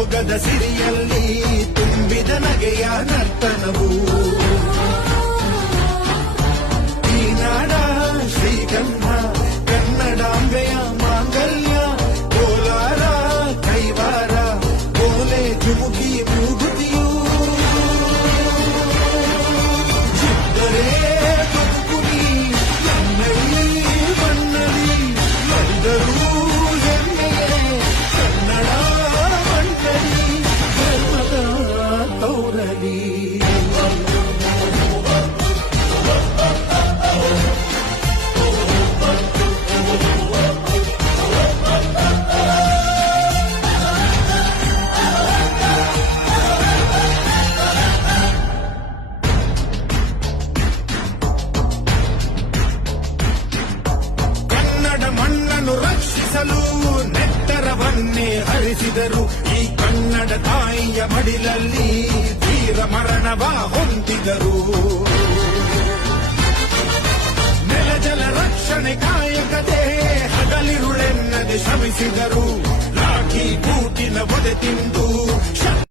ಯೋಗದ ಸಿರಿಯಲ್ಲಿ ತುಂಬಿದ ನಗೆಯ ನರ್ತನವು ಈ ನಾಡ ಶ್ರೀಗಂಧ ಕನ್ನಡಾಂಬೆಯ ಮಾಂಗಲ್ಯ ಕೋಲಾರ ಕೈವಾರ ಕೋಲೆ ಜುಮುಕಿ ಮೂಗುತಿಯು ಚಿತ್ತರೆ ಬದುಕುನಿ ಕನ್ನಡಿ ಮನ್ನಡಿ ಬಂದರೂ ಹೆಮ್ಮೆಯೇ ಕನ್ನಡ ಮಂಡಳಿ ಧರ್ಮದ ತೌರಲಿ ಮಣ್ಣನ್ನು ರಕ್ಷಿಸಲು ನೆತ್ತರವನ್ನೇ ಹರಿಸಿದರು ಈ ಕನ್ನಡ ತಾಯಿಯ ಮಡಿಲಲ್ಲಿ ವೀರ ಮರಣವ ಹೊಂದಿದರು ನೆಲಜಲ ರಕ್ಷಣೆ ಕಾಯಕತೆ ಹಗಲಿರುಳೆನ್ನದೆ ಶ್ರಮಿಸಿದರು ಲಾಠಿ ಬೂಟಿನ ಒದೆ ತಿಂದು